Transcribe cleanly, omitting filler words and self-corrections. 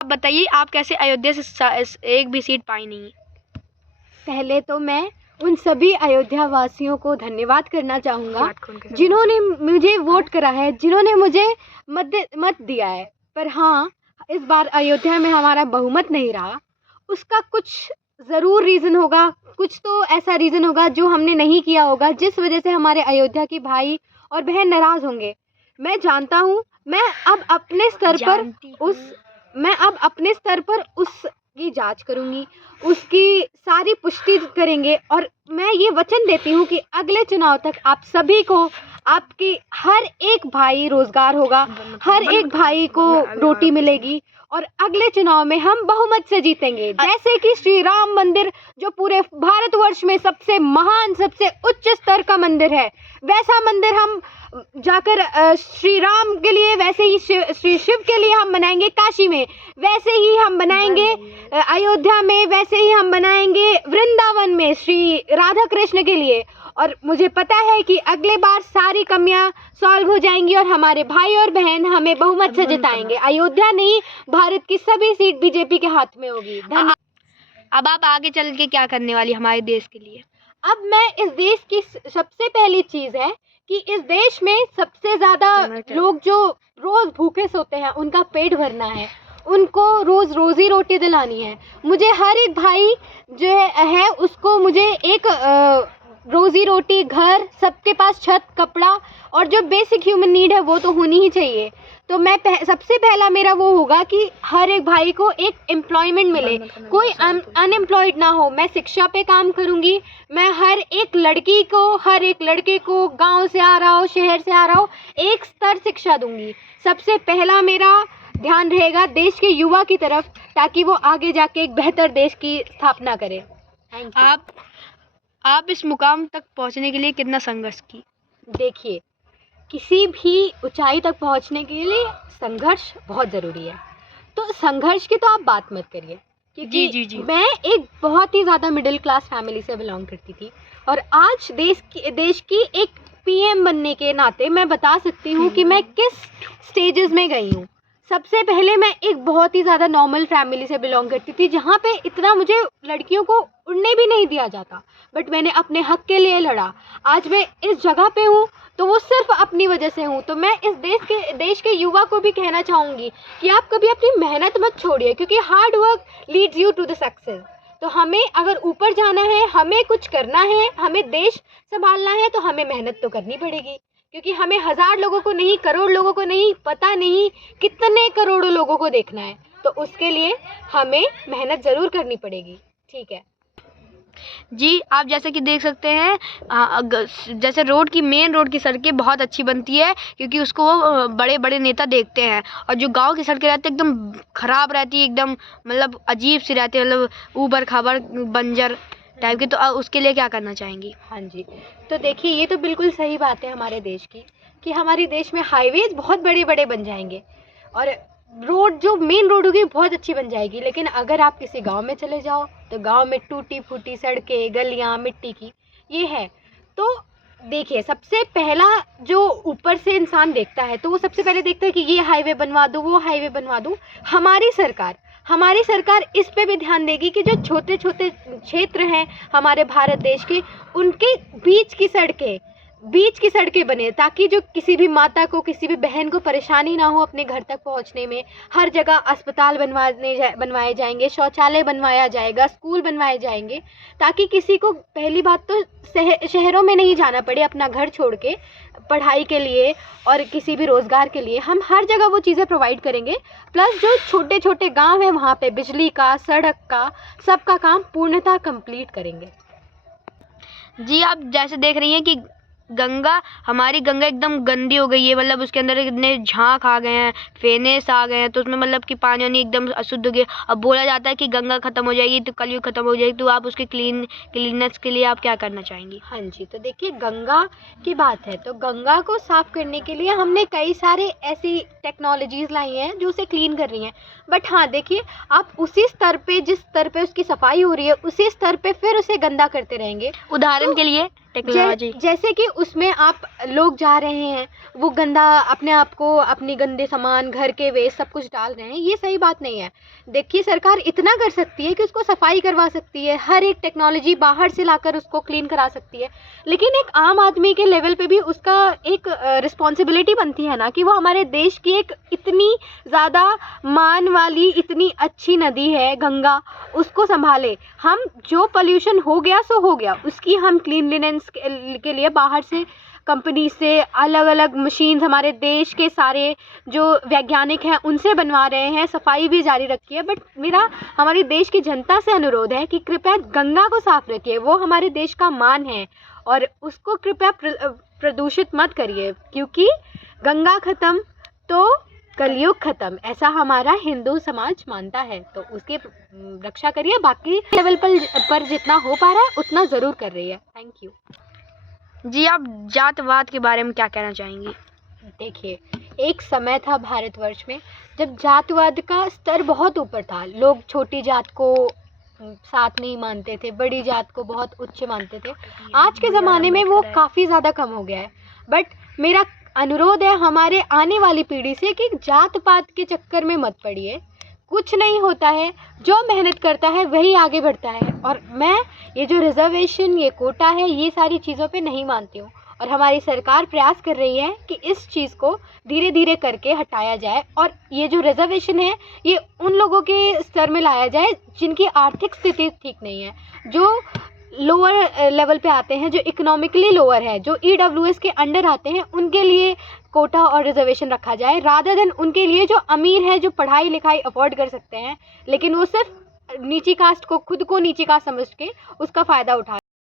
आप बताइए, आप कैसे अयोध्या से एक भी सीट पाई नहीं? पहले तो मैं उन सभी अयोध्या वासियों को धन्यवाद करना चाहूँगा जिन्होंने मुझे वोट करा है, जिन्होंने मुझे मत दिया है। पर हाँ, इस बार अयोध्या में हमारा बहुमत नहीं रहा। उसका कुछ ज़रूर रीज़न होगा, कुछ तो ऐसा रीज़न होगा जो हमने नहीं किया होगा, जिस वजह से हमारे अयोध्या के भाई और बहन नाराज़ होंगे। मैं जानता हूँ, मैं अब अपने स्तर पर उसकी जांच करूँगी, उसकी सारी पुष्टि करेंगे और मैं ये वचन देती हूँ कि अगले चुनाव तक आप सभी को, आपकी हर एक भाई रोजगार होगा, हर एक भाई को रोटी मिलेगी और अगले चुनाव में हम बहुमत से जीतेंगे। जैसे कि श्री राम मंदिर जो पूरे भारतवर्ष में सबसे महान, सबसे उच्च स्तर का मंदिर है, वैसा मंदिर हम जाकर श्री राम के लिए, वैसे ही श्री शिव के लिए हम बनाएंगे काशी में, वैसे ही हम बनाएंगे अयोध्या में, वैसे ही हम बनाएंगे वृंदावन में श्री राधा कृष्ण के लिए। और मुझे पता है कि अगले बार सारी कमियां सॉल्व हो जाएंगी और हमारे भाई और बहन हमें बहुमत से जिताएंगे। अयोध्या नहीं, भारत की सभी सीट बीजेपी के हाथ में होगी। धन्यवाद। अब आप आगे चल के क्या करने वाली हमारे देश के लिए? अब मैं इस देश की सबसे पहली चीज़ है कि इस देश में सबसे ज़्यादा लोग जो रोज़ भूखे सोते हैं उनका पेट भरना है, उनको रोज़ रोज़ी रोटी दिलानी है। मुझे हर एक भाई जो है उसको मुझे एक रोज़ी रोटी, घर, सबके पास छत, कपड़ा और जो बेसिक ह्यूमन नीड है वो तो होनी ही चाहिए। तो मैं सबसे पहला मेरा वो होगा कि हर एक भाई को एक एम्प्लॉयमेंट मिले, कोई अनएम्प्लॉयड ना हो। मैं शिक्षा पे काम करूँगी, मैं हर एक लड़की को, हर एक लड़के को, गांव से आ रहा हो, शहर से आ रहा हो, एक स्तर शिक्षा दूंगी। सबसे पहला मेरा ध्यान रहेगा देश के युवा की तरफ, ताकि वो आगे जाके एक बेहतर देश की स्थापना करे। Thank you. आप इस मुकाम तक पहुंचने के लिए कितना संघर्ष की? देखिए, किसी भी ऊंचाई तक पहुंचने के लिए संघर्ष बहुत ज़रूरी है। तो संघर्ष की तो आप बात मत करिए, क्योंकि जी। मैं एक बहुत ही ज़्यादा मिडिल क्लास फैमिली से बिलोंग करती थी और आज देश की एक पीएम बनने के नाते मैं बता सकती हूँ कि मैं किस स्टेजेस में गई हूँ। सबसे पहले मैं एक बहुत ही ज़्यादा नॉर्मल फैमिली से बिलोंग करती थी, जहाँ पे इतना मुझे लड़कियों को उड़ने भी नहीं दिया जाता, बट मैंने अपने हक के लिए लड़ा। आज मैं इस जगह पे हूँ तो वो सिर्फ अपनी वजह से हूँ। तो मैं इस देश के युवा को भी कहना चाहूँगी कि आप कभी अपनी मेहनत मत छोड़िए, क्योंकि hard work leads you to the success. तो हमें अगर ऊपर जाना है, हमें कुछ करना है, हमें देश संभालना है, तो हमें मेहनत तो करनी पड़ेगी, क्योंकि हमें 1000 लोगों को नहीं, करोड़ लोगों को नहीं, पता नहीं कितने करोड़ों लोगों को देखना है। तो उसके लिए हमें मेहनत ज़रूर करनी पड़ेगी। ठीक है जी। आप जैसे कि देख सकते हैं, जैसे मेन रोड की सड़कें बहुत अच्छी बनती है, क्योंकि उसको वो बड़े बड़े नेता देखते हैं, और जो गांव की सड़कें रहती है एकदम ख़राब रहती है, एकदम मतलब अजीब सी रहती है, मतलब ऊबड़ खाबड़ बंजर टाइप की। तो उसके लिए क्या करना चाहेंगी? हाँ जी, तो देखिए, ये तो बिल्कुल सही बात है हमारे देश की, कि हमारे देश में हाईवेज बहुत बड़े बड़े बन जाएंगे और रोड, जो मेन रोड होगी, बहुत अच्छी बन जाएगी। लेकिन अगर आप किसी गांव में चले जाओ तो गांव में टूटी फूटी सड़कें, गलियां मिट्टी की ये है। तो देखिए, सबसे पहला जो ऊपर से इंसान देखता है तो वो सबसे पहले देखता है कि ये हाईवे बनवा दूँ, वो हाईवे बनवा दूँ। हमारी सरकार इस पे भी ध्यान देगी कि जो छोटे छोटे क्षेत्र हैं हमारे भारत देश के, उनके बीच की सड़कें बने, ताकि जो किसी भी माता को, किसी भी बहन को परेशानी ना हो अपने घर तक पहुंचने में। हर जगह अस्पताल बनवाए जाएंगे, शौचालय बनवाया जाएगा, स्कूल बनवाए जाएंगे, ताकि किसी को पहली बात तो शहरों में नहीं जाना पड़े अपना घर छोड़ के पढ़ाई के लिए और किसी भी रोज़गार के लिए। हम हर जगह वो चीज़ें प्रोवाइड करेंगे। प्लस जो छोटे छोटे गाँव हैं वहाँ पे बिजली का, सड़क का, सबका काम पूर्णतः कंप्लीट करेंगे। जी। आप जैसे देख रही हैं कि हमारी गंगा एकदम गंदी हो गई है, मतलब उसके अंदर इतने झांक आ गए हैं, फेनेस आ गए हैं, तो उसमें मतलब कि पानी वानी एकदम अशुद्ध हो गया। अब बोला जाता है कि गंगा ख़त्म हो जाएगी तो कलयुग ख़त्म हो जाएगी। तो आप उसके क्लीननेस के लिए आप क्या करना चाहेंगी? हाँ जी, तो देखिए, गंगा की बात है तो गंगा को साफ़ करने के लिए हमने कई सारे ऐसी टेक्नोलॉजीज़ लाई हैं जो उसे क्लीन कर रही हैं। बट हाँ, देखिए, आप उसी स्तर पे, जिस स्तर पे उसकी सफाई हो रही है, उसी स्तर पे फिर उसे गंदा करते रहेंगे। उदाहरण के लिए टेक्नोलॉजी। जैसे कि उसमें आप लोग जा रहे हैं, वो गंदा अपने आप को, अपनी गंदे सामान, घर के वेस्ट सब कुछ डाल रहे हैं, ये सही बात नहीं है। देखिए सरकार इतना कर सकती है कि उसको सफाई करवा सकती है, हर एक टेक्नोलॉजी बाहर से लाकर उसको क्लीन करा सकती है, लेकिन एक आम आदमी के लेवल पे भी उसका एक रिस्पॉन्सिबिलिटी बनती है ना कि वो हमारे देश की एक इतनी ज़्यादा मान वाली इतनी अच्छी नदी है गंगा, उसको संभाले। हम जो पोल्यूशन हो गया सो हो गया, उसकी हम क्लीनलीनेस के लिए बाहर से कंपनी से अलग अलग मशीन्स हमारे देश के सारे जो वैज्ञानिक हैं उनसे बनवा रहे हैं, सफाई भी जारी रखी है। बट मेरा हमारी देश की जनता से अनुरोध है कि कृपया गंगा को साफ रखिए, वो हमारे देश का मान है और उसको कृपया प्रदूषित मत करिए, क्योंकि गंगा खत्म तो कलयुग खत्म, ऐसा हमारा हिंदू समाज मानता है। तो उसकी रक्षा करिए, बाकी लेवल पर जितना हो पा रहा है उतना ज़रूर कर रही है। थैंक यू जी। आप जातवाद के बारे में क्या कहना चाहेंगी? देखिए, एक समय था भारतवर्ष में जब जातवाद का स्तर बहुत ऊपर था, लोग छोटी जात को साथ नहीं मानते थे, बड़ी जात को बहुत उच्च मानते थे। आज के ज़माने में वो काफ़ी ज़्यादा कम हो गया है। बट मेरा अनुरोध है हमारे आने वाली पीढ़ी से कि जात पात के चक्कर में मत पड़िए, कुछ नहीं होता है, जो मेहनत करता है वही आगे बढ़ता है। और मैं ये जो रिजर्वेशन, ये कोटा है, ये सारी चीज़ों पे नहीं मानती हूँ, और हमारी सरकार प्रयास कर रही है कि इस चीज़ को धीरे धीरे करके हटाया जाए, और ये जो रिजर्वेशन है ये उन लोगों के स्तर में लाया जाए जिनकी आर्थिक स्थिति ठीक नहीं है, जो लोअर लेवल पे आते हैं, जो इकोनॉमिकली लोअर है, जो EWS के अंडर आते हैं, उनके लिए कोटा और रिजर्वेशन रखा जाए, रादर देन उनके लिए जो अमीर है, जो पढ़ाई लिखाई अफोर्ड कर सकते हैं, लेकिन वो सिर्फ नीची कास्ट को, खुद को नीची कास्ट समझ के उसका फ़ायदा उठा